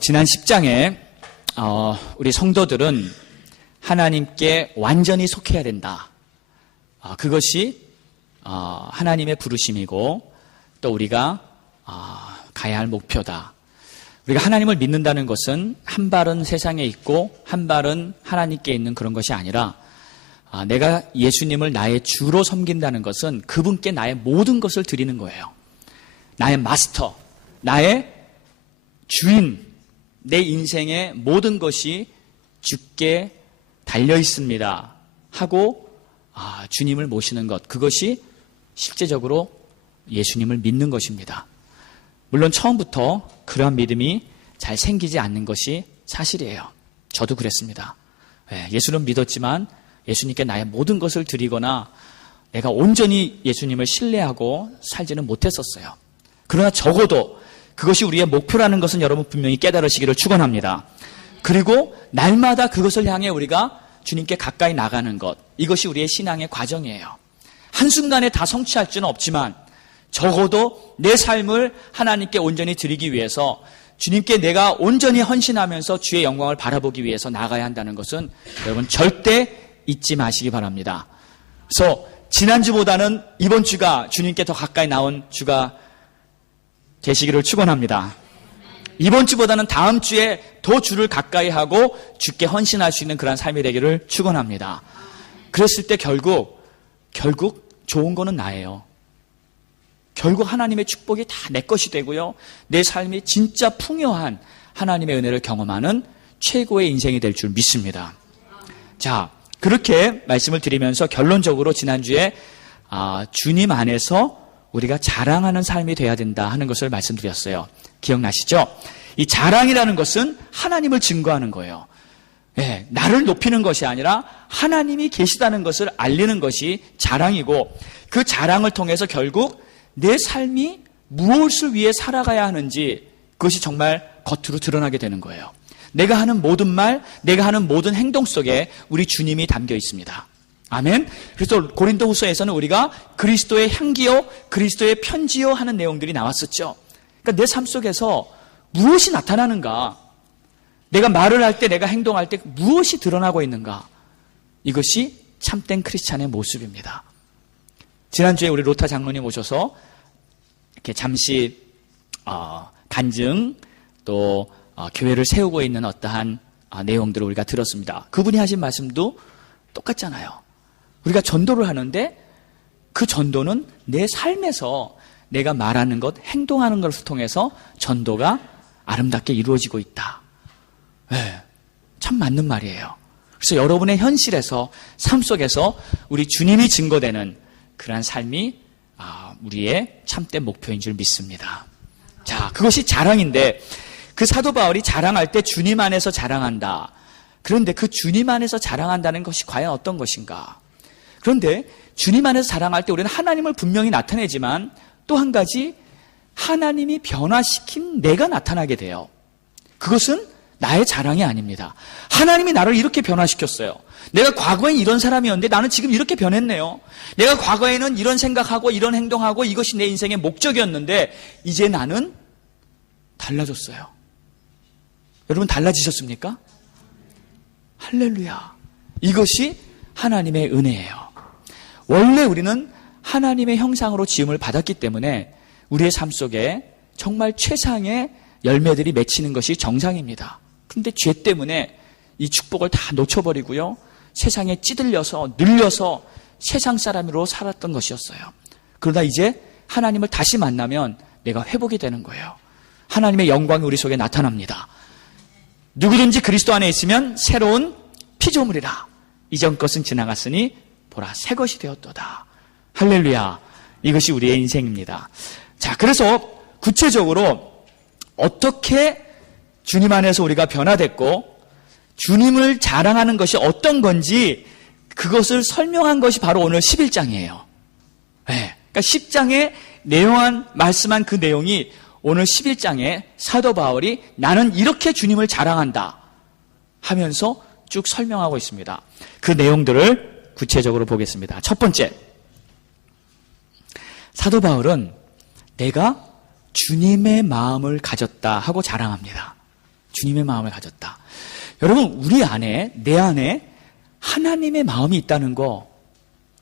지난 10장에 우리 성도들은 하나님께 완전히 속해야 된다. 그것이 하나님의 부르심이고 또 우리가 가야 할 목표다. 우리가 하나님을 믿는다는 것은 한 발은 세상에 있고 한 발은 하나님께 있는 그런 것이 아니라 내가 예수님을 나의 주로 섬긴다는 것은 그분께 나의 모든 것을 드리는 거예요. 나의 마스터, 나의 주인, 내 인생의 모든 것이 주께 달려 있습니다 하고 주님을 모시는 것, 그것이 실제적으로 예수님을 믿는 것입니다. 물론 처음부터 그러한 믿음이 잘 생기지 않는 것이 사실이에요. 저도 그랬습니다. 예수는 믿었지만 예수님께 나의 모든 것을 드리거나 내가 온전히 예수님을 신뢰하고 살지는 못했었어요. 그러나 적어도 그것이 우리의 목표라는 것은 여러분 분명히 깨달으시기를 축원합니다. 그리고 날마다 그것을 향해 우리가 주님께 가까이 나가는 것, 이것이 우리의 신앙의 과정이에요. 한순간에 다 성취할 수는 없지만 적어도 내 삶을 하나님께 온전히 드리기 위해서 주님께 내가 온전히 헌신하면서 주의 영광을 바라보기 위해서 나가야 한다는 것은 여러분 절대 잊지 마시기 바랍니다. 그래서 지난주보다는 이번 주가 주님께 더 가까이 나온 주가 되시기를 축원합니다. 이번 주보다는 다음 주에 더 주를 가까이 하고 주께 헌신할 수 있는 그런 삶이 되기를 축원합니다. 그랬을 때 결국 좋은 거는 나예요. 결국 하나님의 축복이 다 내 것이 되고요. 내 삶이 진짜 풍요한 하나님의 은혜를 경험하는 최고의 인생이 될 줄 믿습니다. 자, 그렇게 말씀을 드리면서 결론적으로 지난주에 주님 안에서 우리가 자랑하는 삶이 돼야 된다 하는 것을 말씀드렸어요. 기억나시죠? 이 자랑이라는 것은 하나님을 증거하는 거예요. 나를 높이는 것이 아니라 하나님이 계시다는 것을 알리는 것이 자랑이고, 그 자랑을 통해서 결국 내 삶이 무엇을 위해 살아가야 하는지 그것이 정말 겉으로 드러나게 되는 거예요. 내가 하는 모든 말, 내가 하는 모든 행동 속에 우리 주님이 담겨 있습니다. 아멘. 그래서 고린도후서에서는 우리가 그리스도의 향기요, 그리스도의 편지요 하는 내용들이 나왔었죠. 그러니까 내 삶 속에서 무엇이 나타나는가, 내가 말을 할 때, 내가 행동할 때 무엇이 드러나고 있는가, 이것이 참된 크리스찬의 모습입니다. 지난주에 우리 로타 장로님 오셔서 이렇게 잠시 간증 또 교회를 세우고 있는 어떠한 내용들을 우리가 들었습니다. 그분이 하신 말씀도 똑같잖아요. 우리가 전도를 하는데 그 전도는 내 삶에서 내가 말하는 것, 행동하는 것을 통해서 전도가 아름답게 이루어지고 있다. 참 맞는 말이에요. 그래서 여러분의 현실에서, 삶 속에서 우리 주님이 증거되는 그러한 삶이 우리의 참된 목표인 줄 믿습니다. 자, 그것이 자랑인데, 그 사도 바울이 자랑할 때 주님 안에서 자랑한다. 그런데 그 주님 안에서 자랑한다는 것이 과연 어떤 것인가? 그런데 주님 안에서 자랑할 때 우리는 하나님을 분명히 나타내지만 또 한 가지, 하나님이 변화시킨 내가 나타나게 돼요. 그것은 나의 자랑이 아닙니다. 하나님이 나를 이렇게 변화시켰어요. 내가 과거엔 이런 사람이었는데 나는 지금 이렇게 변했네요. 내가 과거에는 이런 생각하고 이런 행동하고 이것이 내 인생의 목적이었는데 이제 나는 달라졌어요. 여러분 달라지셨습니까? 할렐루야. 이것이 하나님의 은혜예요. 원래 우리는 하나님의 형상으로 지음을 받았기 때문에 우리의 삶 속에 정말 최상의 열매들이 맺히는 것이 정상입니다. 그런데 죄 때문에 이 축복을 다 놓쳐버리고요, 세상에 찌들려서 늘려서 세상 사람으로 살았던 것이었어요. 그러나 이제 하나님을 다시 만나면 내가 회복이 되는 거예요. 하나님의 영광이 우리 속에 나타납니다. 누구든지 그리스도 안에 있으면 새로운 피조물이라. 이전 것은 지나갔으니 보라 새 것이 되었도다. 할렐루야. 이것이 우리의 인생입니다. 자, 그래서 구체적으로 어떻게 주님 안에서 우리가 변화됐고 주님을 자랑하는 것이 어떤 건지 그것을 설명한 것이 바로 오늘 11장이에요. 그러니까 10장에 말씀한 그 내용이 오늘 11장에 사도 바울이 나는 이렇게 주님을 자랑한다 하면서 쭉 설명하고 있습니다. 그 내용들을 구체적으로 보겠습니다. 첫 번째, 사도 바울은 내가 주님의 마음을 가졌다 하고 자랑합니다. 주님의 마음을 가졌다. 여러분, 우리 안에, 내 안에 하나님의 마음이 있다는 거,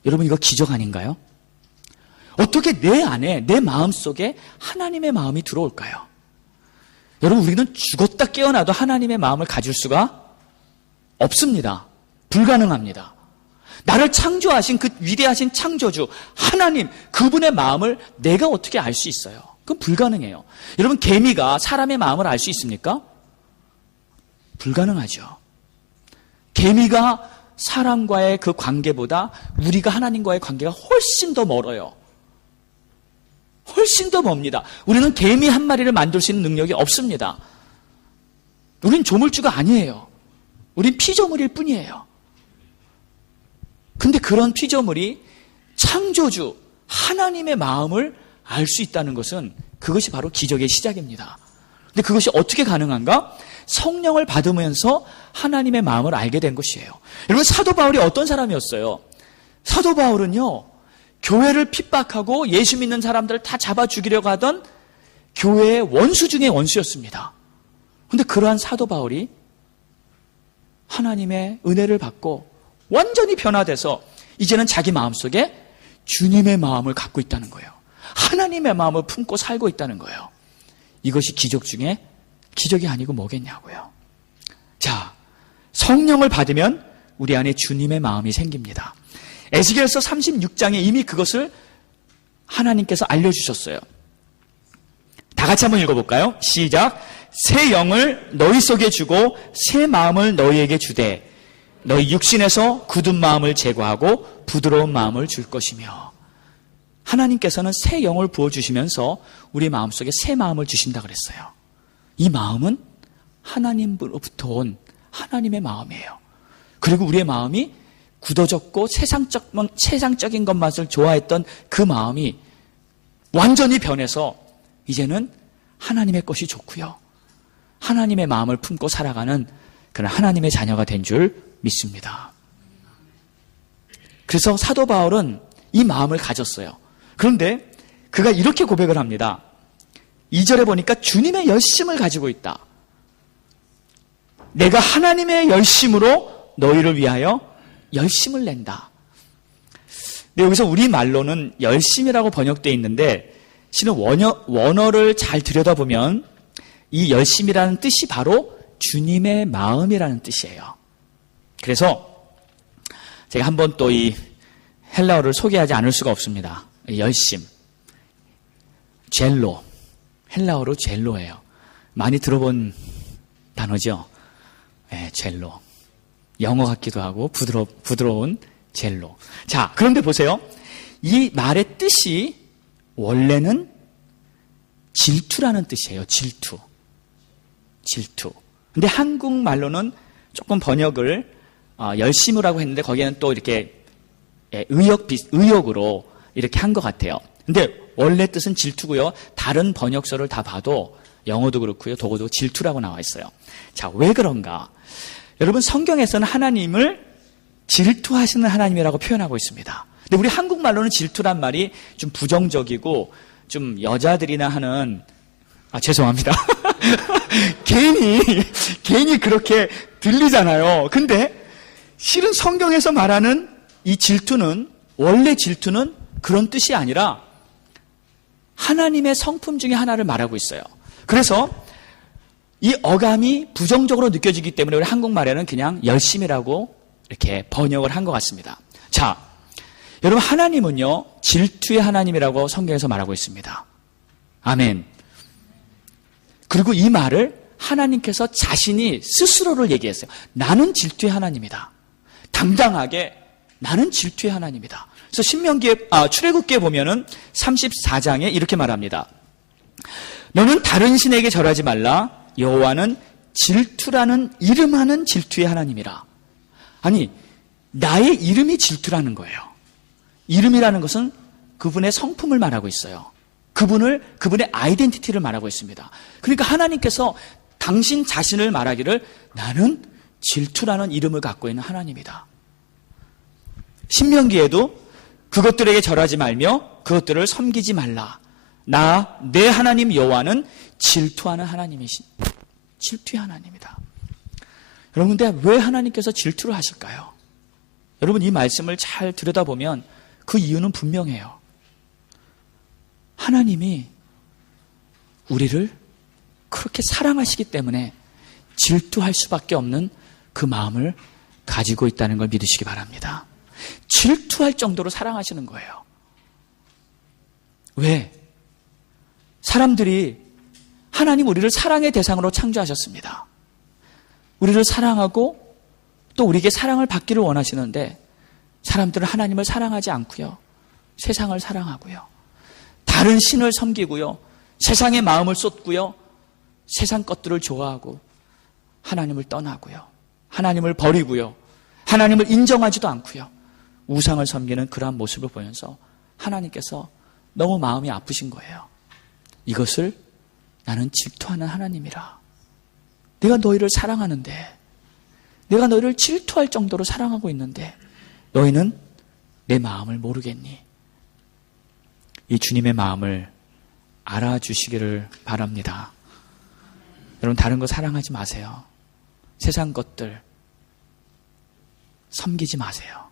여러분 이거 기적 아닌가요? 어떻게 내 안에, 내 마음 속에 하나님의 마음이 들어올까요? 여러분, 우리는 죽었다 깨어나도 하나님의 마음을 가질 수가 없습니다. 불가능합니다. 나를 창조하신 그 위대하신 창조주 하나님, 그분의 마음을 내가 어떻게 알 수 있어요? 그건 불가능해요. 여러분, 개미가 사람의 마음을 알 수 있습니까? 불가능하죠. 개미가 사람과의 그 관계보다 우리가 하나님과의 관계가 훨씬 더 멀어요. 훨씬 더 멉니다. 우리는 개미 한 마리를 만들 수 있는 능력이 없습니다. 우린 조물주가 아니에요. 우린 피조물일 뿐이에요. 근데 그런 피조물이 창조주 하나님의 마음을 알 수 있다는 것은 그것이 바로 기적의 시작입니다. 근데 그것이 어떻게 가능한가? 성령을 받으면서 하나님의 마음을 알게 된 것이에요. 여러분, 사도 바울이 어떤 사람이었어요? 사도 바울은요, 교회를 핍박하고 예수 믿는 사람들을 다 잡아 죽이려고 하던 교회의 원수 중에 원수였습니다. 그런데 그러한 사도 바울이 하나님의 은혜를 받고 완전히 변화돼서 이제는 자기 마음속에 주님의 마음을 갖고 있다는 거예요. 하나님의 마음을 품고 살고 있다는 거예요. 이것이 기적 중에 기적이 아니고 뭐겠냐고요. 자, 성령을 받으면 우리 안에 주님의 마음이 생깁니다. 에스겔서 36장에 이미 그것을 하나님께서 알려주셨어요. 다 같이 한번 읽어볼까요? 시작. 새 영을 너희 속에 주고 새 마음을 너희에게 주되 너희 육신에서 굳은 마음을 제거하고 부드러운 마음을 줄 것이며, 하나님께서는 새 영을 부어주시면서 우리 마음속에 새 마음을 주신다 그랬어요. 이 마음은 하나님으로부터 온 하나님의 마음이에요. 그리고 우리의 마음이 굳어졌고 세상적인 것만을 좋아했던 그 마음이 완전히 변해서 이제는 하나님의 것이 좋고요, 하나님의 마음을 품고 살아가는 그런 하나님의 자녀가 된 줄 믿습니다. 그래서 사도 바울은 이 마음을 가졌어요. 그런데 그가 이렇게 고백을 합니다. 2절에 보니까 주님의 열심을 가지고 있다. 내가 하나님의 열심으로 너희를 위하여 열심을 낸다. 근데 여기서 우리말로는 열심이라고 번역되어 있는데 실은 원어를 잘 들여다보면 이 열심이라는 뜻이 바로 주님의 마음이라는 뜻이에요. 그래서 제가 한번 또 이 헬라어를 소개하지 않을 수가 없습니다. 열심, 젤로, 헬라어로 젤로예요. 많이 들어본 단어죠? 네, 젤로. 영어 같기도 하고 부드러운 젤로. 자, 그런데 보세요. 이 말의 뜻이 원래는 질투라는 뜻이에요. 질투. 근데 한국말로는 조금 번역을 열심으라고 했는데 거기에는 또 이렇게 의역으로 이렇게 한 것 같아요. 근데 원래 뜻은 질투고요. 다른 번역서를 다 봐도 영어도 그렇고요, 독어도 질투라고 나와 있어요. 자, 왜 그런가? 여러분, 성경에서는 하나님을 질투하시는 하나님이라고 표현하고 있습니다. 근데 우리 한국말로는 질투란 말이 좀 부정적이고 좀 여자들이나 하는, 죄송합니다. 괜히 그렇게 들리잖아요. 근데 실은 성경에서 말하는 이 질투는, 원래 질투는 그런 뜻이 아니라 하나님의 성품 중에 하나를 말하고 있어요. 그래서 이 어감이 부정적으로 느껴지기 때문에 우리 한국말에는 그냥 열심이라고 이렇게 번역을 한 것 같습니다. 자, 여러분, 하나님은요, 질투의 하나님이라고 성경에서 말하고 있습니다. 아멘. 그리고 이 말을 하나님께서 자신이 스스로를 얘기했어요. 나는 질투의 하나님이다. 당당하게 나는 질투의 하나님이다. 그래서 출애굽기에 보면은 34장에 이렇게 말합니다. 너는 다른 신에게 절하지 말라. 여호와는 질투라는 이름하는 질투의 하나님이라. 아니, 나의 이름이 질투라는 거예요. 이름이라는 것은 그분의 성품을 말하고 있어요. 그분의 아이덴티티를 말하고 있습니다. 그러니까 하나님께서 당신 자신을 말하기를 나는 질투라는 이름을 갖고 있는 하나님이다. 신명기에도 그것들에게 절하지 말며 그것들을 섬기지 말라. 내 하나님 여호와는 질투하는 하나님이신. 질투의 하나님이다. 여러분, 근데 왜 하나님께서 질투를 하실까요? 여러분, 이 말씀을 잘 들여다보면 그 이유는 분명해요. 하나님이 우리를 그렇게 사랑하시기 때문에 질투할 수밖에 없는 그 마음을 가지고 있다는 걸 믿으시기 바랍니다. 질투할 정도로 사랑하시는 거예요. 왜? 사람들이 하나님 우리를 사랑의 대상으로 창조하셨습니다. 우리를 사랑하고 또 우리에게 사랑을 받기를 원하시는데 사람들은 하나님을 사랑하지 않고요. 세상을 사랑하고요. 다른 신을 섬기고요. 세상의 마음을 쏟고요. 세상 것들을 좋아하고 하나님을 떠나고요. 하나님을 버리고요. 하나님을 인정하지도 않고요. 우상을 섬기는 그러한 모습을 보면서 하나님께서 너무 마음이 아프신 거예요. 이것을 나는 질투하는 하나님이라. 내가 너희를 사랑하는데, 내가 너희를 질투할 정도로 사랑하고 있는데 너희는 내 마음을 모르겠니? 이 주님의 마음을 알아주시기를 바랍니다. 여러분, 다른 거 사랑하지 마세요. 세상 것들 섬기지 마세요.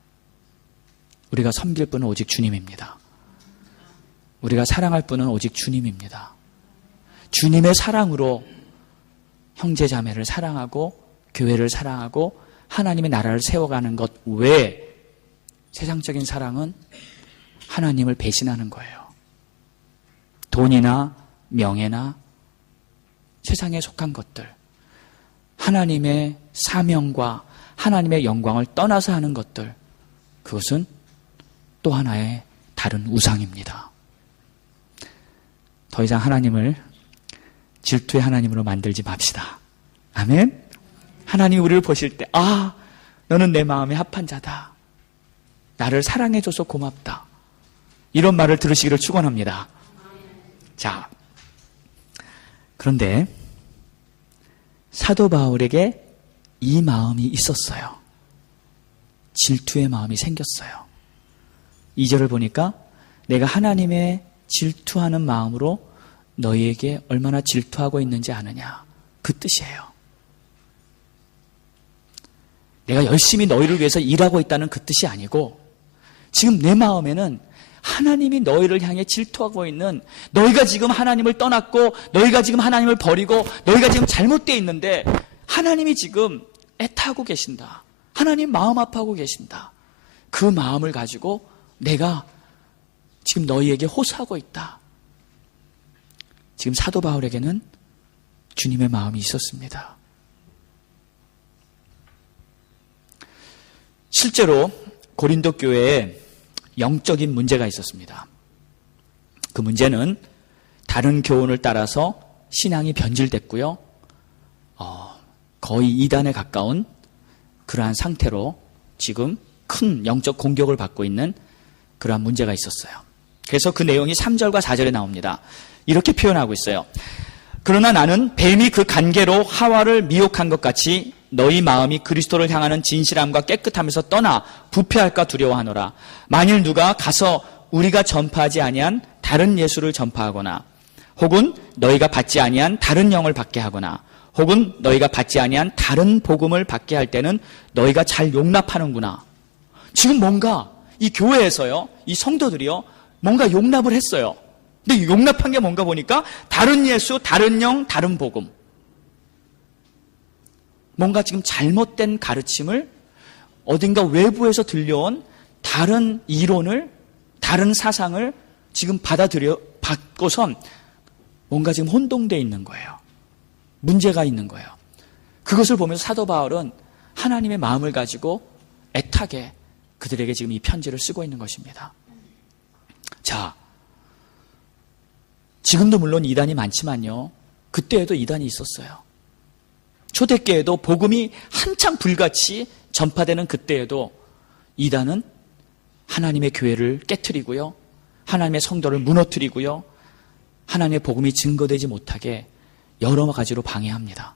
우리가 섬길 분은 오직 주님입니다. 우리가 사랑할 분은 오직 주님입니다. 주님의 사랑으로 형제 자매를 사랑하고 교회를 사랑하고 하나님의 나라를 세워가는 것 외에 세상적인 사랑은 하나님을 배신하는 거예요. 돈이나 명예나 세상에 속한 것들, 하나님의 사명과 하나님의 영광을 떠나서 하는 것들, 그것은 또 하나의 다른 우상입니다. 더 이상 하나님을 질투의 하나님으로 만들지 맙시다. 아멘? 하나님이 우리를 보실 때, 아, 너는 내 마음에 합한 자다. 나를 사랑해줘서 고맙다. 이런 말을 들으시기를 축원합니다. 자, 그런데 사도 바울에게 이 마음이 있었어요. 질투의 마음이 생겼어요. 2절을 보니까 내가 하나님의 질투하는 마음으로 너희에게 얼마나 질투하고 있는지 아느냐. 그 뜻이에요. 내가 열심히 너희를 위해서 일하고 있다는 그 뜻이 아니고 지금 내 마음에는 하나님이 너희를 향해 질투하고 있는, 너희가 지금 하나님을 떠났고 너희가 지금 하나님을 버리고 너희가 지금 잘못되어 있는데 하나님이 지금 애타하고 계신다. 하나님 마음 아파하고 계신다. 그 마음을 가지고 내가 지금 너희에게 호소하고 있다. 지금 사도 바울에게는 주님의 마음이 있었습니다. 실제로 고린도 교회에 영적인 문제가 있었습니다. 그 문제는 다른 교훈을 따라서 신앙이 변질됐고요. 거의 이단에 가까운 그러한 상태로 지금 큰 영적 공격을 받고 있는 그러한 문제가 있었어요. 그래서 그 내용이 3절과 4절에 나옵니다. 이렇게 표현하고 있어요. 그러나 나는 뱀이 그 간계로 하와를 미혹한 것 같이 너희 마음이 그리스도를 향하는 진실함과 깨끗함에서 떠나 부패할까 두려워하노라. 만일 누가 가서 우리가 전파하지 아니한 다른 예수를 전파하거나 혹은 너희가 받지 아니한 다른 영을 받게 하거나 혹은 너희가 받지 아니한 다른 복음을 받게 할 때는 너희가 잘 용납하는구나. 지금 뭔가 이 교회에서요, 이 성도들이요, 뭔가 용납을 했어요. 근데 용납한 게 뭔가 보니까 다른 예수, 다른 영, 다른 복음. 뭔가 지금 잘못된 가르침을 어딘가 외부에서 들려온 다른 이론을, 다른 사상을 지금 받고선 뭔가 지금 혼동되어 있는 거예요. 문제가 있는 거예요. 그것을 보면서 사도 바울은 하나님의 마음을 가지고 애타게 그들에게 지금 이 편지를 쓰고 있는 것입니다. 자, 지금도 물론 이단이 많지만요, 그때에도 이단이 있었어요. 초대교회도 복음이 한창 불같이 전파되는 그때에도 이단은 하나님의 교회를 깨트리고요, 하나님의 성도를 무너뜨리고요, 하나님의 복음이 증거되지 못하게 여러 가지로 방해합니다.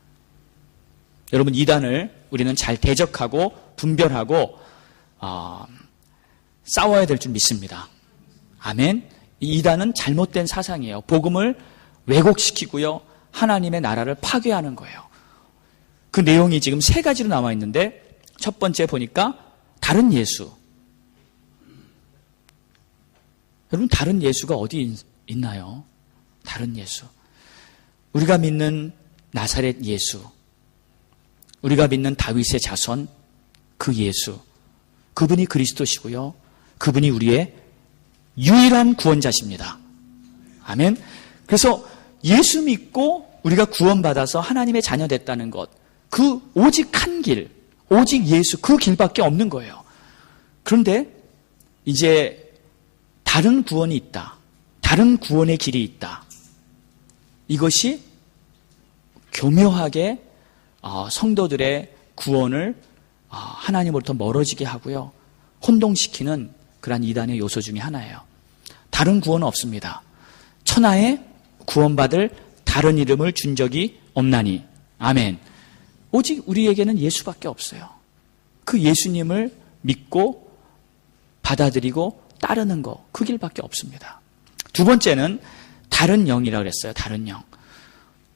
여러분, 이단을 우리는 잘 대적하고 분별하고 싸워야 될 줄 믿습니다. 아멘. 이 이단은 잘못된 사상이에요. 복음을 왜곡시키고요, 하나님의 나라를 파괴하는 거예요. 그 내용이 지금 세 가지로 나와 있는데 첫 번째 보니까 다른 예수. 여러분 다른 예수가 어디 있나요? 다른 예수. 우리가 믿는 나사렛 예수. 우리가 믿는 다윗의 자손 그 예수. 그분이 그리스도시고요. 그분이 우리의 유일한 구원자십니다. 아멘. 그래서 예수 믿고 우리가 구원받아서 하나님의 자녀 됐다는 것. 그 오직 한 길, 오직 예수 그 길밖에 없는 거예요. 그런데 이제 다른 구원이 있다. 다른 구원의 길이 있다. 이것이 교묘하게 성도들의 구원을 하나님으로부터 멀어지게 하고요. 혼동시키는 그러한 이단의 요소 중에 하나예요. 다른 구원은 없습니다. 천하에 구원받을 다른 이름을 준 적이 없나니. 아멘. 오직 우리에게는 예수밖에 없어요. 그 예수님을 믿고 받아들이고 따르는 거, 그 길밖에 없습니다. 두 번째는 다른 영이라고 그랬어요. 다른 영.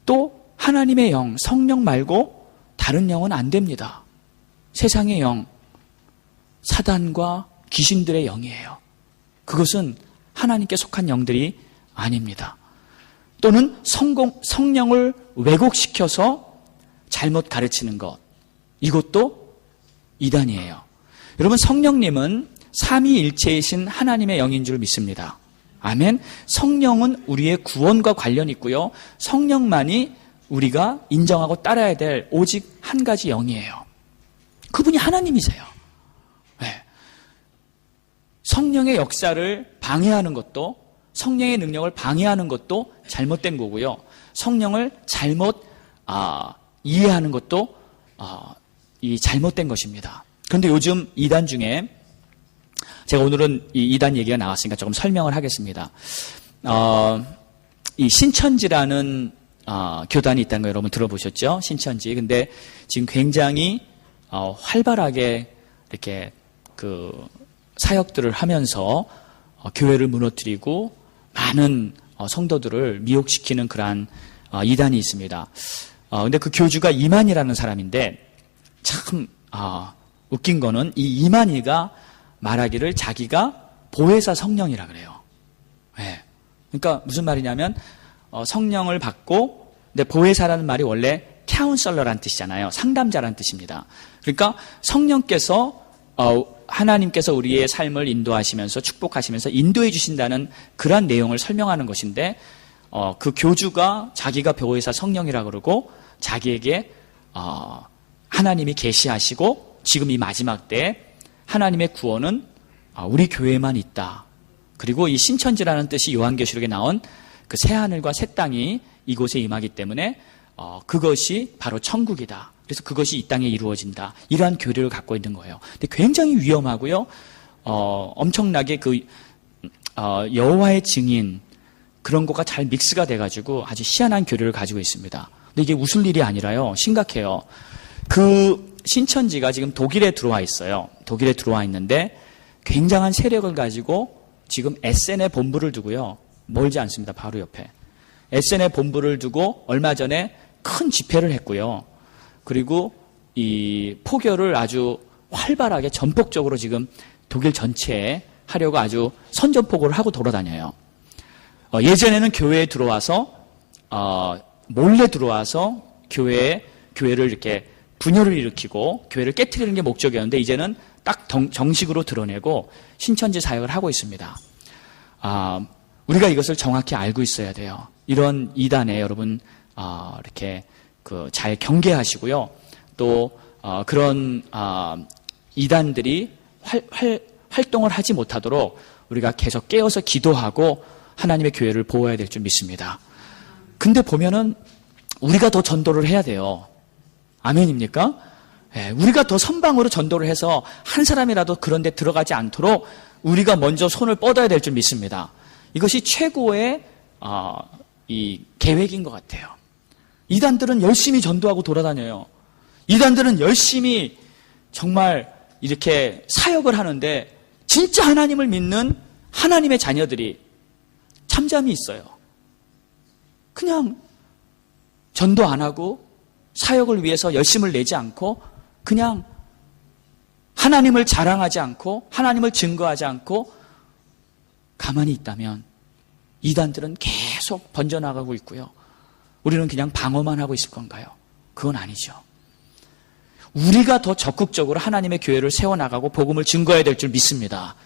또 하나님의 영, 성령 말고 다른 영은 안 됩니다. 세상의 영, 사단과 귀신들의 영이에요. 그것은 하나님께 속한 영들이 아닙니다. 또는 성령을 왜곡시켜서 잘못 가르치는 것, 이것도 이단이에요. 여러분 성령님은 삼위일체이신 하나님의 영인 줄 믿습니다. 아멘. 성령은 우리의 구원과 관련이 있고요. 성령만이 우리가 인정하고 따라야 될 오직 한 가지 영이에요. 그분이 하나님이세요. 네. 성령의 역사를 방해하는 것도, 성령의 능력을 방해하는 것도 잘못된 거고요. 성령을 잘못 이해하는 것도 이 잘못된 것입니다. 그런데 요즘 이단 중에 제가 오늘은 이 이단 얘기가 나왔으니까 조금 설명을 하겠습니다. 이 신천지라는 교단이 있다는 거 여러분 들어보셨죠? 신천지. 근데 지금 굉장히 활발하게 이렇게 그 사역들을 하면서 교회를 무너뜨리고 많은 성도들을 미혹시키는 그러한 이단이 있습니다. 근데 그 교주가 이만희라는 사람인데 참 웃긴 거는 이 이만희가 말하기를 자기가 보혜사 성령이라 그래요. 네. 그러니까 무슨 말이냐면 성령을 받고, 근데 보혜사라는 말이 원래 카운셀러라는 뜻이잖아요. 상담자라는 뜻입니다. 그러니까 성령께서 하나님께서 우리의 삶을 인도하시면서 축복하시면서 인도해 주신다는 그런 내용을 설명하는 것인데 그 교주가 자기가 보혜사 성령이라고 그러고 자기에게 하나님이 계시하시고 지금 이 마지막 때에 하나님의 구원은 우리 교회에만 있다. 그리고 이 신천지라는 뜻이 요한계시록에 나온 그 새하늘과 새 땅이 이곳에 임하기 때문에 그것이 바로 천국이다. 그래서 그것이 이 땅에 이루어진다. 이러한 교리를 갖고 있는 거예요. 근데 굉장히 위험하고요. 엄청나게 그 여호와의 증인 그런 거가 잘 믹스가 돼가지고 아주 희한한 교리를 가지고 있습니다. 근데 이게 웃을 일이 아니라요. 심각해요. 그 신천지가 지금 독일에 들어와 있어요. 독일에 들어와 있는데 굉장한 세력을 가지고 지금 에센에 본부를 두고요. 멀지 않습니다. 바로 옆에. 에센에 본부를 두고 얼마 전에 큰 집회를 했고요. 그리고 이 포교를 아주 활발하게 전폭적으로 지금 독일 전체에 하려고 아주 선전포고를 하고 돌아다녀요. 예전에는 교회에 들어와서 몰래 들어와서 교회를 이렇게 분열을 일으키고 교회를 깨트리는 게 목적이었는데 이제는 딱 정식으로 드러내고 신천지 사역을 하고 있습니다. 우리가 이것을 정확히 알고 있어야 돼요. 이런 이단에 여러분 이렇게 잘 경계하시고요. 또 그런 이단들이 활동을 하지 못하도록 우리가 계속 깨어서 기도하고 하나님의 교회를 보호해야 될 줄 믿습니다. 근데 보면은 우리가 더 전도를 해야 돼요. 아멘입니까? 네, 우리가 더 선방으로 전도를 해서 한 사람이라도 그런 데 들어가지 않도록 우리가 먼저 손을 뻗어야 될 줄 믿습니다. 이것이 최고의 이 계획인 것 같아요. 이단들은 열심히 전도하고 돌아다녀요. 이단들은 열심히 정말 이렇게 사역을 하는데 진짜 하나님을 믿는 하나님의 자녀들이 잠잠히 있어요. 그냥 전도 안 하고 사역을 위해서 열심을 내지 않고 그냥 하나님을 자랑하지 않고 하나님을 증거하지 않고 가만히 있다면 이단들은 계속 번져나가고 있고요. 우리는 그냥 방어만 하고 있을 건가요? 그건 아니죠. 우리가 더 적극적으로 하나님의 교회를 세워나가고 복음을 증거해야 될 줄 믿습니다.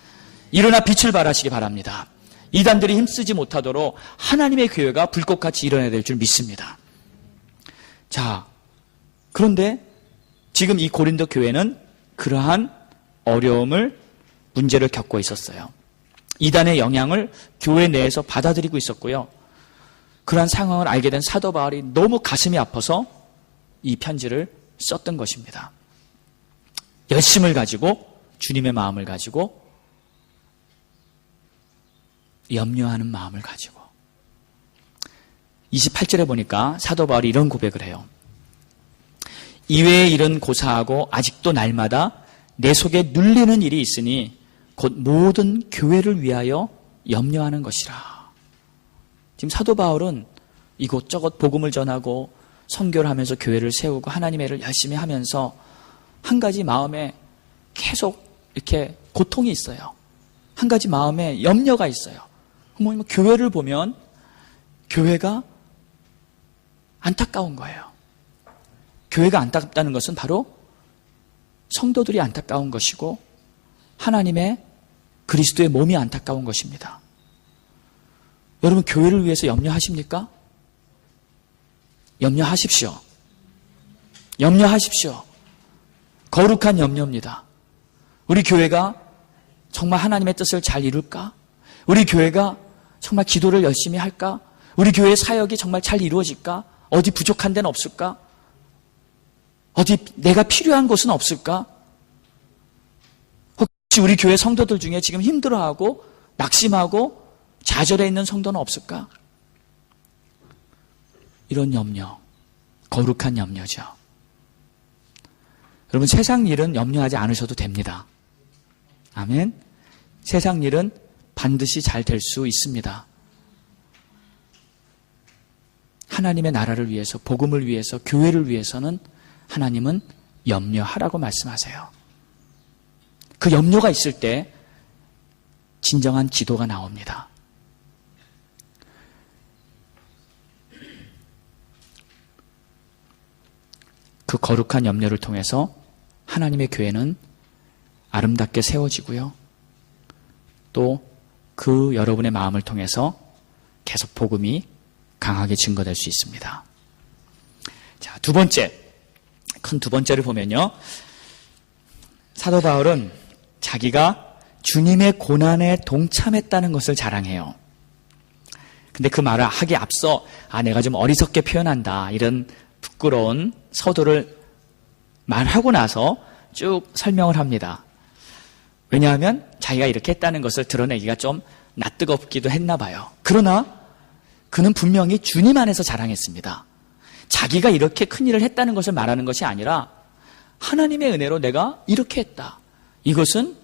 일어나 빛을 발하시기 바랍니다. 이단들이 힘쓰지 못하도록 하나님의 교회가 불꽃같이 일어나야 될 줄 믿습니다. 자, 그런데 지금 이 고린도 교회는 그러한 어려움을, 문제를 겪고 있었어요. 이단의 영향을 교회 내에서 받아들이고 있었고요. 그러한 상황을 알게 된 사도 바울이 너무 가슴이 아파서 이 편지를 썼던 것입니다. 열심을 가지고, 주님의 마음을 가지고, 염려하는 마음을 가지고. 28절에 보니까 사도 바울이 이런 고백을 해요. 이외의 일은 고사하고 아직도 날마다 내 속에 눌리는 일이 있으니 곧 모든 교회를 위하여 염려하는 것이라. 지금 사도 바울은 이곳저곳 복음을 전하고 선교를 하면서 교회를 세우고 하나님의 일을 열심히 하면서 한 가지 마음에 계속 이렇게 고통이 있어요. 한 가지 마음에 염려가 있어요. 교회를 보면 교회가 안타까운 거예요. 교회가 안타깝다는 것은 바로 성도들이 안타까운 것이고 하나님의 그리스도의 몸이 안타까운 것입니다. 여러분, 교회를 위해서 염려하십니까? 염려하십시오. 염려하십시오. 거룩한 염려입니다. 우리 교회가 정말 하나님의 뜻을 잘 이룰까? 우리 교회가 정말 기도를 열심히 할까? 우리 교회의 사역이 정말 잘 이루어질까? 어디 부족한 데는 없을까? 어디 내가 필요한 곳은 없을까? 혹시 우리 교회 성도들 중에 지금 힘들어하고 낙심하고 좌절해 있는 성도는 없을까? 이런 염려, 거룩한 염려죠. 여러분, 세상 일은 염려하지 않으셔도 됩니다. 아멘. 세상 일은 반드시 잘 될 수 있습니다. 하나님의 나라를 위해서, 복음을 위해서, 교회를 위해서는 하나님은 염려하라고 말씀하세요. 그 염려가 있을 때 진정한 기도가 나옵니다. 그 거룩한 염려를 통해서 하나님의 교회는 아름답게 세워지고요. 또 그 여러분의 마음을 통해서 계속 복음이 강하게 증거될 수 있습니다. 자, 두 번째, 큰 두 번째를 보면요. 사도 바울은 자기가 주님의 고난에 동참했다는 것을 자랑해요. 근데 그 말을 하기 앞서 내가 좀 어리석게 표현한다, 이런 부끄러운 서두를 말하고 나서 쭉 설명을 합니다. 왜냐하면 자기가 이렇게 했다는 것을 드러내기가 좀 낯뜨겁기도 했나 봐요. 그러나 그는 분명히 주님 안에서 자랑했습니다. 자기가 이렇게 큰 일을 했다는 것을 말하는 것이 아니라 하나님의 은혜로 내가 이렇게 했다. 이것은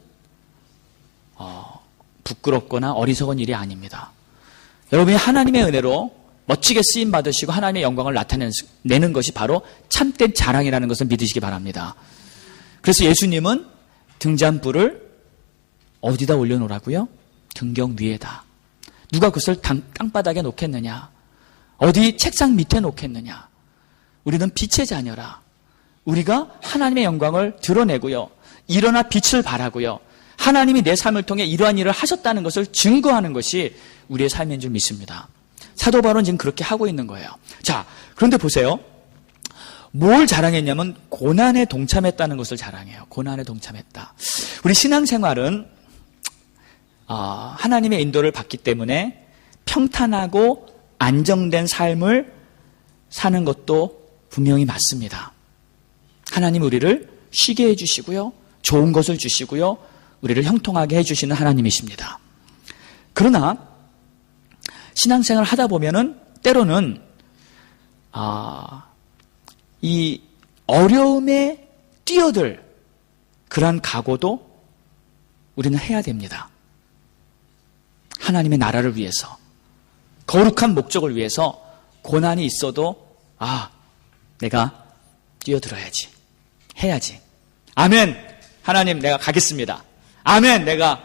부끄럽거나 어리석은 일이 아닙니다. 여러분이 하나님의 은혜로 멋지게 쓰임 받으시고 하나님의 영광을 나타내는 것이 바로 참된 자랑이라는 것을 믿으시기 바랍니다. 그래서 예수님은 등잔불을 어디다 올려놓으라고요? 등경 위에다. 누가 그것을 땅바닥에 놓겠느냐? 어디 책상 밑에 놓겠느냐? 우리는 빛의 자녀라. 우리가 하나님의 영광을 드러내고요. 일어나 빛을 발하고요. 하나님이 내 삶을 통해 이러한 일을 하셨다는 것을 증거하는 것이 우리의 삶인 줄 믿습니다. 사도 바울은 지금 그렇게 하고 있는 거예요. 자, 그런데 보세요. 뭘 자랑했냐면 고난에 동참했다는 것을 자랑해요. 고난에 동참했다. 우리 신앙생활은 하나님의 인도를 받기 때문에 평탄하고 안정된 삶을 사는 것도 분명히 맞습니다. 하나님 우리를 쉬게 해주시고요. 좋은 것을 주시고요. 우리를 형통하게 해주시는 하나님이십니다. 그러나 신앙생활을 하다 보면은 때로는 이 어려움에 뛰어들 그러한 각오도 우리는 해야 됩니다. 하나님의 나라를 위해서, 거룩한 목적을 위해서 고난이 있어도 내가 뛰어들어야지. 해야지. 아멘. 하나님, 내가 가겠습니다. 아멘. 내가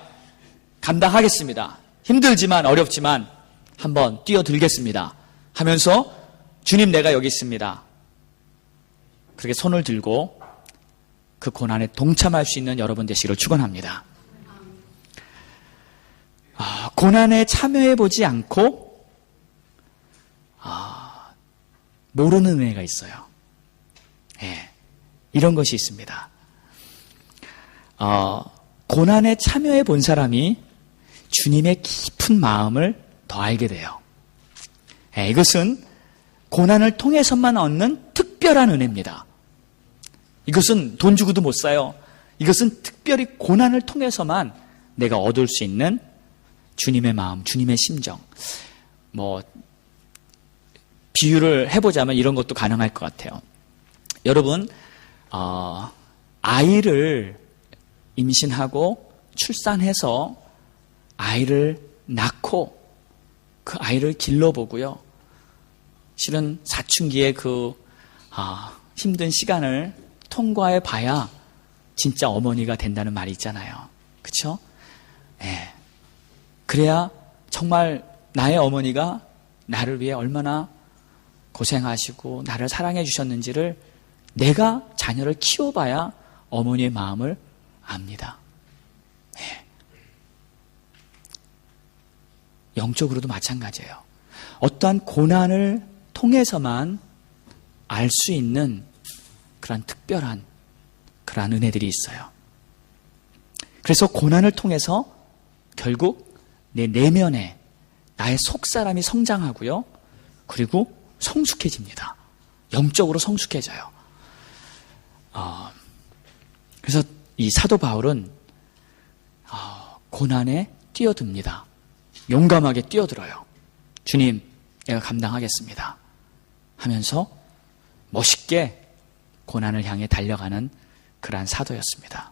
감당하겠습니다. 힘들지만 어렵지만 한번 뛰어들겠습니다. 하면서 주님, 내가 여기 있습니다. 그렇게 손을 들고 그 고난에 동참할 수 있는 여러분 되시기를 축원합니다. 고난에 참여해보지 않고 모르는 은혜가 있어요. 예, 이런 것이 있습니다. 고난에 참여해 본 사람이 주님의 깊은 마음을 더 알게 돼요. 예, 이것은 고난을 통해서만 얻는 특별한 은혜입니다. 이것은 돈 주고도 못 사요. 이것은 특별히 고난을 통해서만 내가 얻을 수 있는 주님의 마음, 주님의 심정. 비유를 해보자면 이런 것도 가능할 것 같아요. 여러분, 아이를 임신하고 출산해서 아이를 낳고 그 아이를 길러보고요. 실은 사춘기의 힘든 시간을 통과해 봐야 진짜 어머니가 된다는 말이 있잖아요. 그렇죠? 예. 그래야 정말 나의 어머니가 나를 위해 얼마나 고생하시고 나를 사랑해 주셨는지를 내가 자녀를 키워봐야 어머니의 마음을 압니다. 예. 영적으로도 마찬가지예요. 어떠한 고난을 통해서만 알 수 있는 그런 특별한 그런 은혜들이 있어요. 그래서 고난을 통해서 결국 내 내면에 나의 속사람이 성장하고요. 그리고 성숙해집니다. 영적으로 성숙해져요. 그래서 이 사도 바울은 고난에 뛰어듭니다. 용감하게 뛰어들어요. 주님, 내가 감당하겠습니다. 하면서 멋있게 고난을 향해 달려가는 그러한 사도였습니다.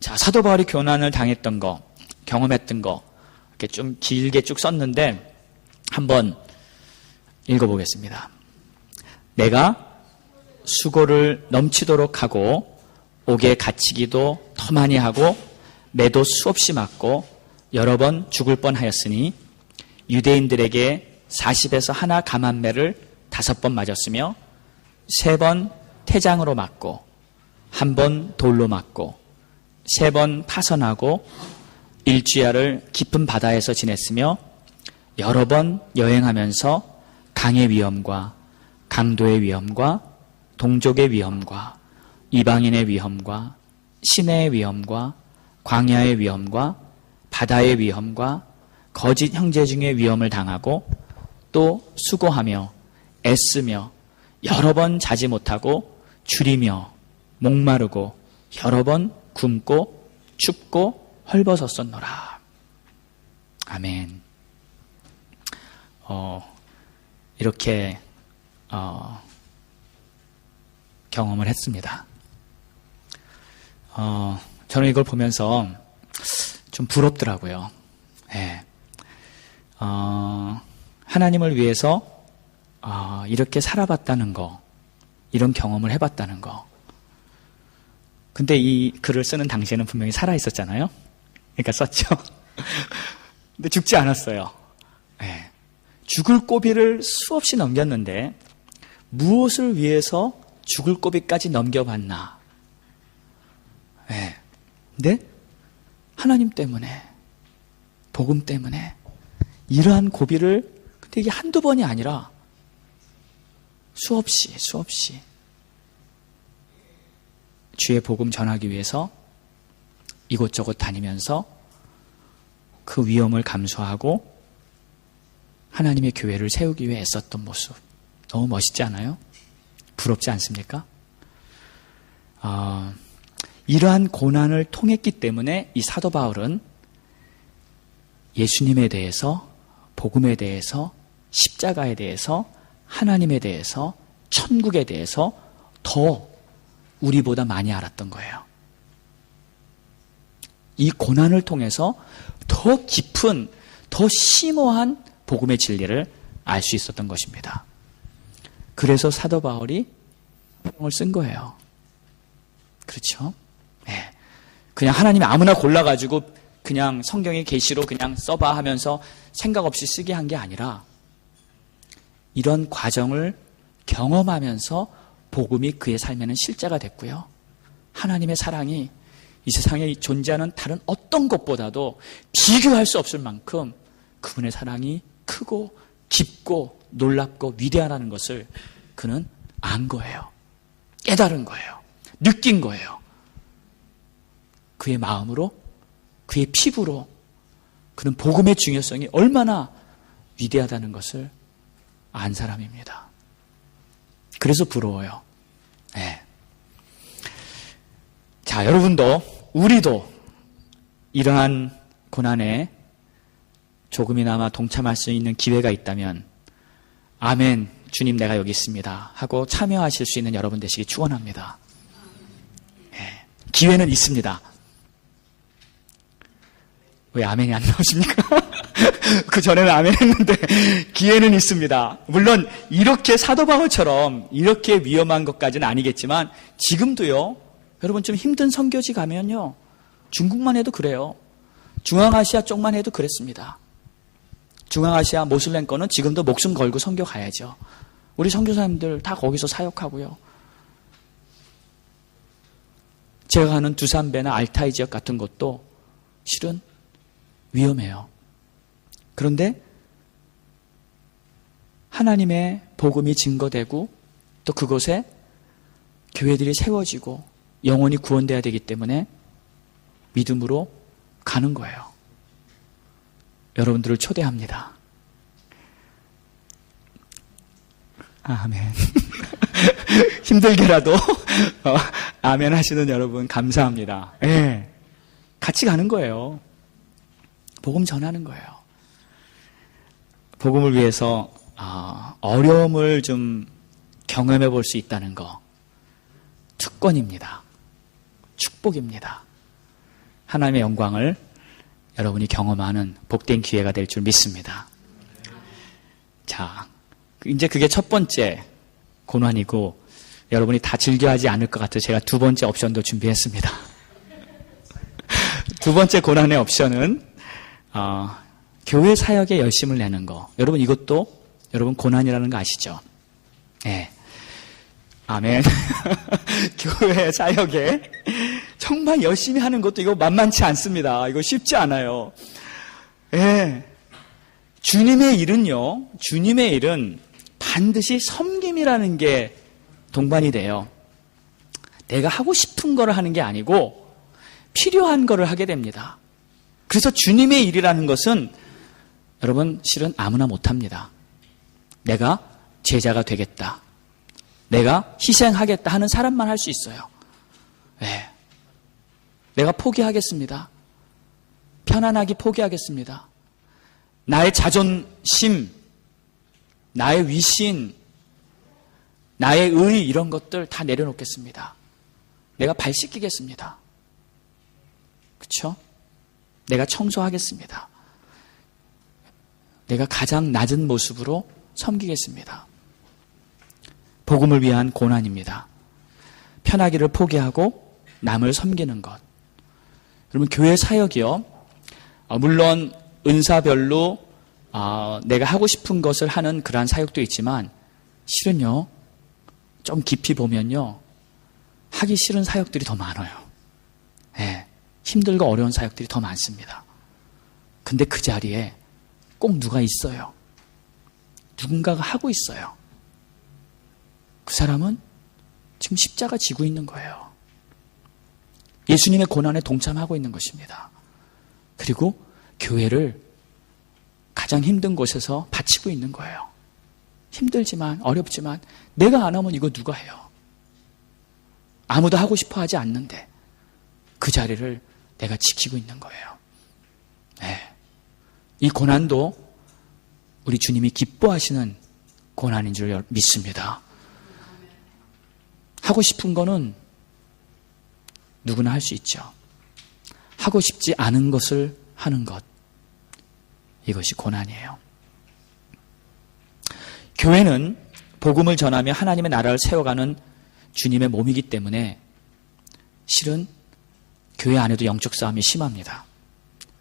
자, 사도 바울이 고난을 당했던 거, 경험했던 거 이렇게 좀 길게 쭉 썼는데 한번 읽어보겠습니다. 내가 수고를 넘치도록 하고 옥에 갇히기도 더 많이 하고 매도 수없이 맞고 여러 번 죽을 뻔하였으니 유대인들에게 40에서 하나 감한매를 5번 맞았으며 3번 태장으로 맞고 1번 돌로 맞고 3번 파선하고 일주야를 깊은 바다에서 지냈으며 여러 번 여행하면서 강의 위험과 강도의 위험과 동족의 위험과 이방인의 위험과 시내의 위험과 광야의 위험과 바다의 위험과 거짓 형제 중의 위험을 당하고 또 수고하며 애쓰며 여러 번 자지 못하고 줄이며 목마르고 여러 번 굶고 춥고 헐벗었었노라. 아멘. 이렇게 경험을 했습니다. 저는 이걸 보면서 좀 부럽더라고요. 네. 하나님을 위해서 이렇게 살아봤다는 거, 이런 경험을 해봤다는 거. 근데 이 글을 쓰는 당시에는 분명히 살아있었잖아요. 그러니까 썼죠. 근데 죽지 않았어요. 네. 죽을 고비를 수없이 넘겼는데 무엇을 위해서 죽을 고비까지 넘겨봤나? 네. 근데 하나님 때문에, 복음 때문에 이러한 고비를, 근데 이게 한두 번이 아니라 수없이 주의 복음 전하기 위해서 이곳저곳 다니면서 그 위험을 감수하고 하나님의 교회를 세우기 위해 애썼던 모습, 너무 멋있지 않아요? 부럽지 않습니까? 이러한 고난을 통했기 때문에 이 사도 바울은 예수님에 대해서, 복음에 대해서, 십자가에 대해서, 하나님에 대해서, 천국에 대해서 더 우리보다 많이 알았던 거예요. 이 고난을 통해서 더 깊은, 더 심오한 복음의 진리를 알 수 있었던 것입니다. 그래서 사도 바울이 성경을 쓴 거예요. 그렇죠? 네. 그냥 하나님이 아무나 골라가지고 그냥 성경의 계시로 그냥 써봐 하면서 생각 없이 쓰게 한 게 아니라 이런 과정을 경험하면서 복음이 그의 삶에는 실제가 됐고요. 하나님의 사랑이 이 세상에 존재하는 다른 어떤 것보다도 비교할 수 없을 만큼 그분의 사랑이 크고 깊고 놀랍고 위대하다는 것을 그는 안 거예요. 깨달은 거예요. 느낀 거예요. 그의 마음으로, 그의 피부로 그는 복음의 중요성이 얼마나 위대하다는 것을 안 사람입니다. 그래서 부러워요. 네. 자, 여러분도, 우리도 이러한 고난에 조금이나마 동참할 수 있는 기회가 있다면 아멘, 주님 내가 여기 있습니다 하고 참여하실 수 있는 여러분 되시기 축원합니다. 네. 기회는 있습니다. 왜 아멘이 안 나오십니까? 그 전에는 아멘 했는데 기회는 있습니다. 물론 이렇게 사도 바울처럼 이렇게 위험한 것까지는 아니겠지만 지금도요. 여러분 좀 힘든 선교지 가면요. 중국만 해도 그래요. 중앙아시아 쪽만 해도 그랬습니다. 중앙아시아 모슬렘 거는 지금도 목숨 걸고 선교 가야죠. 우리 선교사님들 다 거기서 사역하고요. 제가 가는 두산배나 알타이 지역 같은 것도 실은 위험해요. 그런데 하나님의 복음이 증거되고 또 그곳에 교회들이 세워지고 영혼이 구원돼야 되기 때문에 믿음으로 가는 거예요. 여러분들을 초대합니다. 아멘. 힘들게라도 아멘 하시는 여러분 감사합니다. 네. 같이 가는 거예요. 복음 전하는 거예요. 복음을 위해서 어려움을 좀 경험해 볼 수 있다는 거 특권입니다. 축복입니다. 하나님의 영광을 여러분이 경험하는 복된 기회가 될 줄 믿습니다. 자, 이제 그게 첫 번째 고난이고 여러분이 다 즐겨하지 않을 것 같아서 제가 두 번째 옵션도 준비했습니다. 두 번째 고난의 옵션은 교회 사역에 열심을 내는 거. 여러분 이것도 여러분 고난이라는 거 아시죠? 네. 아멘. 교회 사역에 정말 열심히 하는 것도 이거 만만치 않습니다. 이거 쉽지 않아요. 네. 주님의 일은 반드시 섬김이라는 게 동반이 돼요. 내가 하고 싶은 거를 하는 게 아니고 필요한 거를 하게 됩니다. 그래서 주님의 일이라는 것은 여러분 실은 아무나 못합니다. 내가 제자가 되겠다. 내가 희생하겠다 하는 사람만 할 수 있어요. 네. 내가 포기하겠습니다. 편안하게 포기하겠습니다. 나의 자존심, 나의 위신, 나의 의 이런 것들 다 내려놓겠습니다. 내가 발 씻기겠습니다. 그렇죠? 내가 청소하겠습니다. 내가 가장 낮은 모습으로 섬기겠습니다. 복음을 위한 고난입니다. 편하기를 포기하고 남을 섬기는 것. 여러분 교회 사역이요. 물론 은사별로 내가 하고 싶은 것을 하는 그러한 사역도 있지만 실은요. 좀 깊이 보면요. 하기 싫은 사역들이 더 많아요. 네, 힘들고 어려운 사역들이 더 많습니다. 근데 그 자리에 꼭 누가 있어요. 누군가가 하고 있어요. 그 사람은 지금 십자가 지고 있는 거예요. 예수님의 고난에 동참하고 있는 것입니다. 그리고 교회를 가장 힘든 곳에서 바치고 있는 거예요. 힘들지만 어렵지만 내가 안 하면 이거 누가 해요? 아무도 하고 싶어 하지 않는데 그 자리를 내가 지키고 있는 거예요. 네. 이 고난도 우리 주님이 기뻐하시는 고난인 줄 믿습니다. 하고 싶은 거는 누구나 할 수 있죠. 하고 싶지 않은 것을 하는 것. 이것이 고난이에요. 교회는 복음을 전하며 하나님의 나라를 세워가는 주님의 몸이기 때문에 실은 교회 안에도 영적 싸움이 심합니다.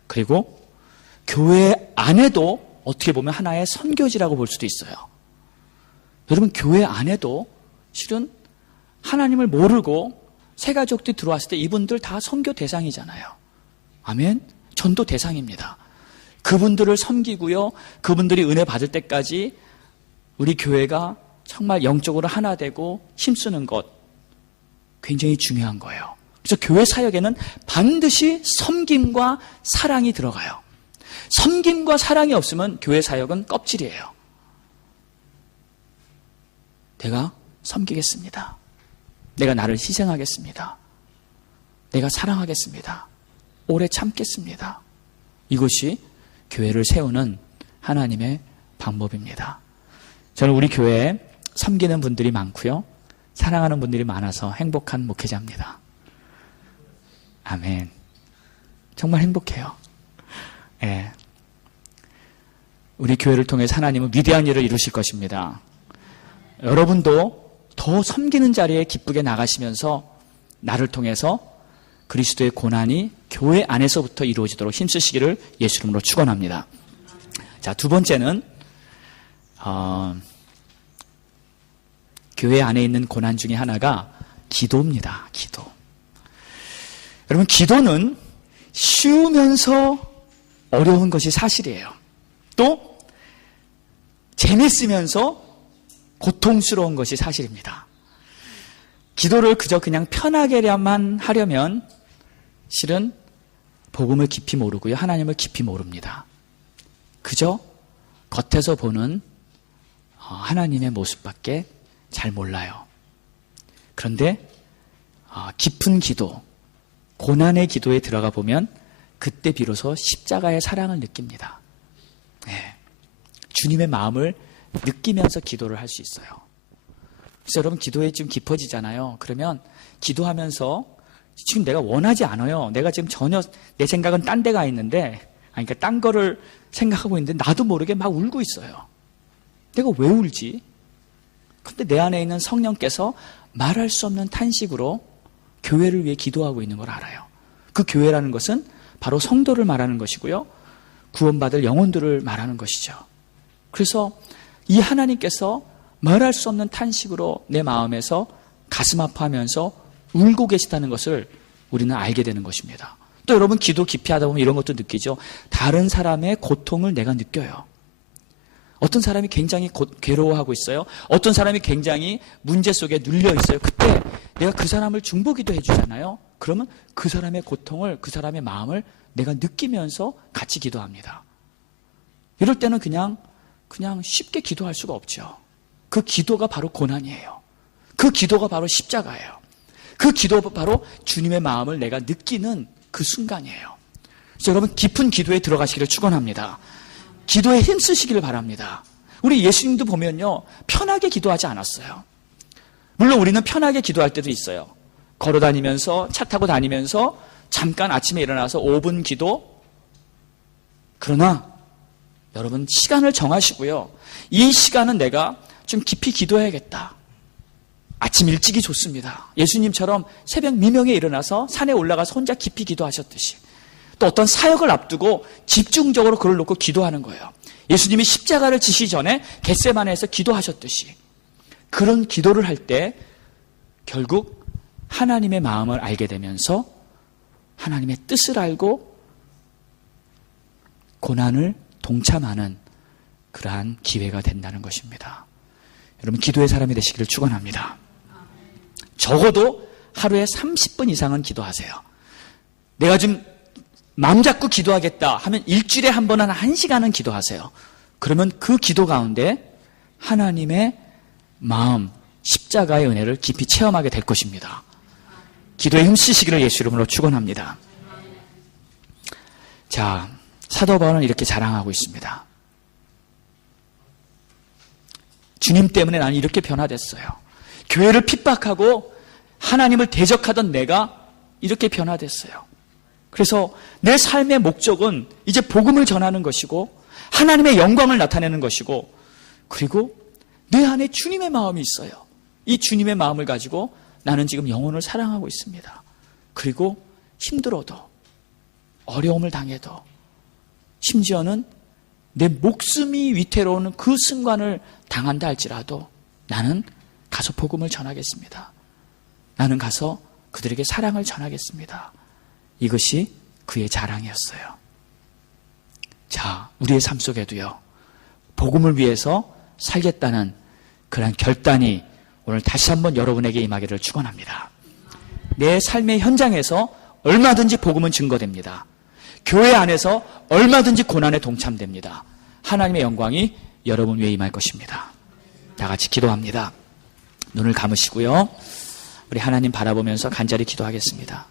그리고 교회 안에도 어떻게 보면 하나의 선교지라고 볼 수도 있어요. 여러분, 교회 안에도 실은 하나님을 모르고 새 가족들이 들어왔을 때 이분들 다 선교 대상이잖아요. 아멘? 전도 대상입니다. 그분들을 섬기고요, 그분들이 은혜 받을 때까지 우리 교회가 정말 영적으로 하나 되고 힘쓰는 것 굉장히 중요한 거예요. 그래서 교회 사역에는 반드시 섬김과 사랑이 들어가요. 섬김과 사랑이 없으면 교회 사역은 껍질이에요. 내가 섬기겠습니다. 내가 나를 희생하겠습니다. 내가 사랑하겠습니다. 오래 참겠습니다. 이것이 교회를 세우는 하나님의 방법입니다. 저는 우리 교회에 섬기는 분들이 많고요, 사랑하는 분들이 많아서 행복한 목회자입니다. 아멘. 정말 행복해요. 예. 우리 교회를 통해서 하나님은 위대한 일을 이루실 것입니다. 여러분도 더 섬기는 자리에 기쁘게 나가시면서 나를 통해서 그리스도의 고난이 교회 안에서부터 이루어지도록 힘쓰시기를 예수 이름으로 축원합니다. 자, 두 번째는 교회 안에 있는 고난 중에 하나가 기도입니다. 기도. 여러분, 기도는 쉬우면서 어려운 것이 사실이에요. 또 재밌으면서 고통스러운 것이 사실입니다. 기도를 그냥 편하게만 하려면 실은 복음을 깊이 모르고요, 하나님을 깊이 모릅니다. 그저 겉에서 보는 하나님의 모습밖에 잘 몰라요. 그런데 깊은 기도, 고난의 기도에 들어가 보면 그때 비로소 십자가의 사랑을 느낍니다. 네. 주님의 마음을 느끼면서 기도를 할 수 있어요. 그래서 여러분, 기도에 좀 깊어지잖아요. 그러면 기도하면서 지금 내가 원하지 않아요. 내가 지금 전혀 내 생각은 딴 데가 있는데, 그러니까 딴 거를 생각하고 있는데 나도 모르게 막 울고 있어요. 내가 왜 울지? 근데 내 안에 있는 성령께서 말할 수 없는 탄식으로 교회를 위해 기도하고 있는 걸 알아요. 그 교회라는 것은 바로 성도를 말하는 것이고요, 구원받을 영혼들을 말하는 것이죠. 그래서 이 하나님께서 말할 수 없는 탄식으로 내 마음에서 가슴 아파하면서 울고 계시다는 것을 우리는 알게 되는 것입니다. 또 여러분, 기도 깊이 하다 보면 이런 것도 느끼죠. 다른 사람의 고통을 내가 느껴요. 어떤 사람이 굉장히 괴로워하고 있어요. 어떤 사람이 굉장히 문제 속에 눌려 있어요. 그때 내가 그 사람을 중보기도 해주잖아요. 그러면 그 사람의 고통을, 그 사람의 마음을 내가 느끼면서 같이 기도합니다. 이럴 때는 그냥 쉽게 기도할 수가 없죠. 그 기도가 바로 고난이에요. 그 기도가 바로 십자가예요. 그 기도가 바로 주님의 마음을 내가 느끼는 그 순간이에요. 그래서 여러분, 깊은 기도에 들어가시기를 축원합니다. 기도에 힘쓰시기를 바랍니다. 우리 예수님도 보면요, 편하게 기도하지 않았어요. 물론 우리는 편하게 기도할 때도 있어요. 걸어다니면서, 차 타고 다니면서 잠깐 아침에 일어나서 5분 기도. 그러나 여러분, 시간을 정하시고요, 이 시간은 내가 좀 깊이 기도해야겠다. 아침 일찍이 좋습니다. 예수님처럼 새벽 미명에 일어나서 산에 올라가서 혼자 깊이 기도하셨듯이, 또 어떤 사역을 앞두고 집중적으로 그걸 놓고 기도하는 거예요. 예수님이 십자가를 지시기 전에 겟세마네에서 기도하셨듯이, 그런 기도를 할 때 결국 하나님의 마음을 알게 되면서 하나님의 뜻을 알고 고난을 동참하는 그러한 기회가 된다는 것입니다. 여러분, 기도의 사람이 되시기를 축원합니다. 적어도 하루에 30분 이상은 기도하세요. 내가 좀 마음 잡고 기도하겠다 하면 일주일에 한 번은 1시간은 기도하세요. 그러면 그 기도 가운데 하나님의 마음, 십자가의 은혜를 깊이 체험하게 될 것입니다. 기도에 힘쓰시기를 예수 이름으로 축원합니다. 자, 사도 바울은 이렇게 자랑하고 있습니다. 주님 때문에 나는 이렇게 변화됐어요. 교회를 핍박하고 하나님을 대적하던 내가 이렇게 변화됐어요. 그래서 내 삶의 목적은 이제 복음을 전하는 것이고 하나님의 영광을 나타내는 것이고, 그리고 내 안에 주님의 마음이 있어요. 이 주님의 마음을 가지고 나는 지금 영혼을 사랑하고 있습니다. 그리고 힘들어도, 어려움을 당해도, 심지어는 내 목숨이 위태로운 그 순간을 당한다 할지라도 나는 가서 복음을 전하겠습니다. 나는 가서 그들에게 사랑을 전하겠습니다. 이것이 그의 자랑이었어요. 자, 우리의 삶 속에도요, 복음을 위해서 살겠다는 그런 결단이 오늘 다시 한번 여러분에게 임하기를 축원합니다. 내 삶의 현장에서 얼마든지 복음은 증거됩니다. 교회 안에서 얼마든지 고난에 동참됩니다. 하나님의 영광이 여러분 위에 임할 것입니다. 다 같이 기도합니다. 눈을 감으시고요, 우리 하나님 바라보면서 간절히 기도하겠습니다.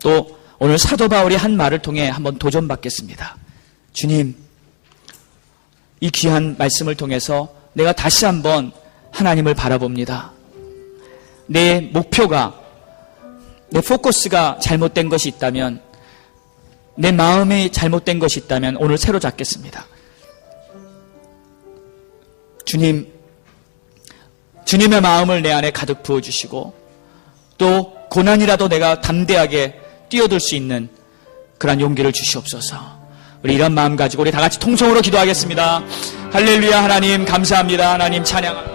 또 오늘 사도 바울이 한 말을 통해 한번 도전받겠습니다. 주님, 이 귀한 말씀을 통해서 내가 다시 한번 하나님을 바라봅니다. 내 목표가, 내 포커스가 잘못된 것이 있다면, 내 마음이 잘못된 것이 있다면 오늘 새로 잡겠습니다. 주님, 주님의 마음을 내 안에 가득 부어주시고 또 고난이라도 내가 담대하게 뛰어들 수 있는 그런 용기를 주시옵소서. 우리 이런 마음 가지고 우리 다 같이 통성으로 기도하겠습니다. 할렐루야. 하나님 감사합니다. 하나님 찬양합니다.